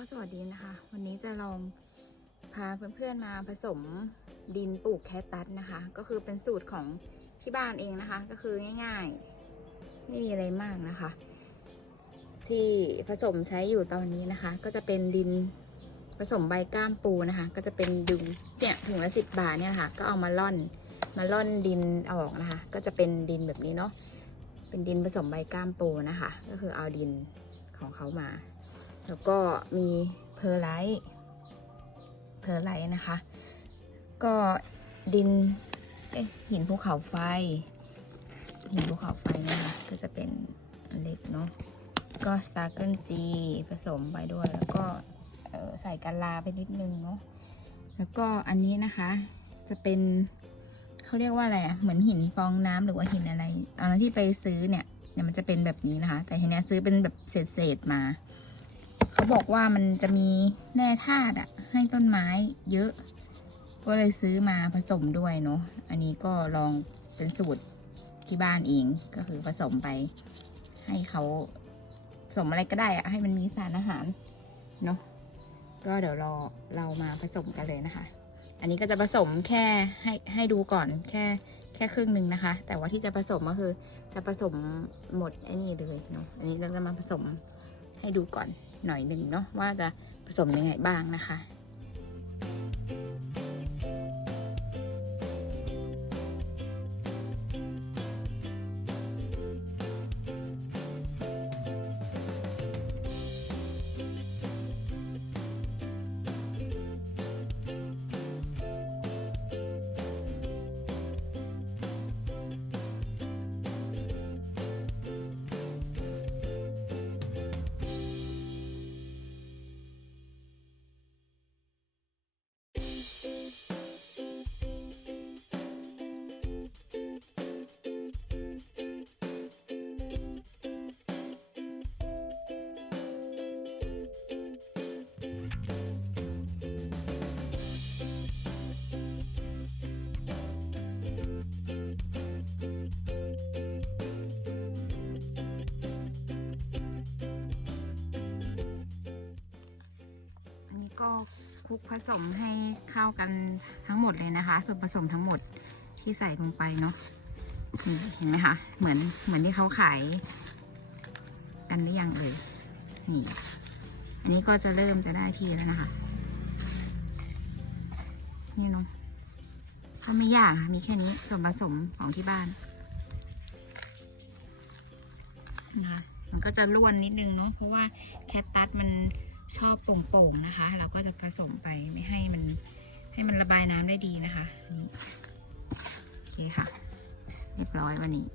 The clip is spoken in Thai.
ก็สวัสดีนะคะ วันนี้จะลองพาเพื่อนๆมาผสมดินปลูกแคตัสนะคะ ก็คือเป็นสูตรของที่บ้านเองนะคะ ก็คือง่าย ๆ ไม่มีอะไรมากนะคะ ที่ผสมใช้อยู่ตอนนี้นะคะ ก็จะเป็นดินผสมใบก้ามปูนะคะ ก็จะเป็นดินเนี่ยถุงละสิบบาทเนี่ยค่ะ ก็เอามาล่อนมาล่อนดินออกนะคะ ก็จะเป็นดินแบบนี้เนาะเป็นดินผสมใบก้ามปูนะคะ ก็คือเอาดินของเขามา แล้วก็มีเพอร์ไลท์เพอร์ไลท์นะคะ ก็ดินเอ๊ะหินภูเขาไฟ หินภูเขาไฟนะคะก็จะเป็นอันเล็กเนาะก็สตาร์เกิลจีผสมไปด้วยแล้วก็ใส่กันลาไปนิดนึงเนาะแล้วก็อันนี้นะคะ จะเป็นเขาเรียกว่าอะไรอะเหมือนหินฟองน้ำหรือว่าหินอะไรอันที่ไปซื้อเนี่ยเนี่ยมันจะเป็นแบบนี้นะคะ แต่ทีเนี้ยซื้อเป็นแบบเศษๆมา บอกว่ามันจะมีแร่ธาตุอะให้ต้นไม้เยอะ ก็เลยซื้อมาผสมด้วยเนาะอันนี้ก็ลองเป็นสูตรที่บ้านเองก็คือผสมไป ให้เขาผสมอะไรก็ได้อะให้มันมีสารอาหารเนาะก็เดี๋ยวรอเรามาผสมกันเลยนะคะ อันนี้ก็จะผสมแค่ให้ให้ดูก่อนแค่แค่ครึ่งหนึ่งนะคะ แต่ว่าที่จะผสมก็คือจะผสมหมดไอ้นี่เลยเนาะอันนี้เราจะมาผสม ให้ดูก่อนหน่อยหนึ่งเนาะว่าจะผสมยังไงบ้างนะคะ ก็คลุกผสมให้เข้ากันทั้งหมดเลยนะคะ ส่วนผสมทั้งหมดที่ใส่ลงไปเนาะนี่เห็นไหมคะ เหมือนเหมือนที่เขาขาย กันหรือยังเอ่ยนี่ อันนี้ก็จะเริ่มจะได้ที่แล้วนะคะ นี่เนาะก็ไม่ยากมีแค่นี้ส่วนผสมของที่บ้านนะคะมันก็จะร่วนนิดนึงเนาะเพราะว่าแคตตัสมัน ชอบโป่งๆนะคะ เราก็จะผสมไปไม่ให้มันให้มันระบายน้ำได้ดีนะคะนี่โอเคค่ะ เรียบร้อยวันนี้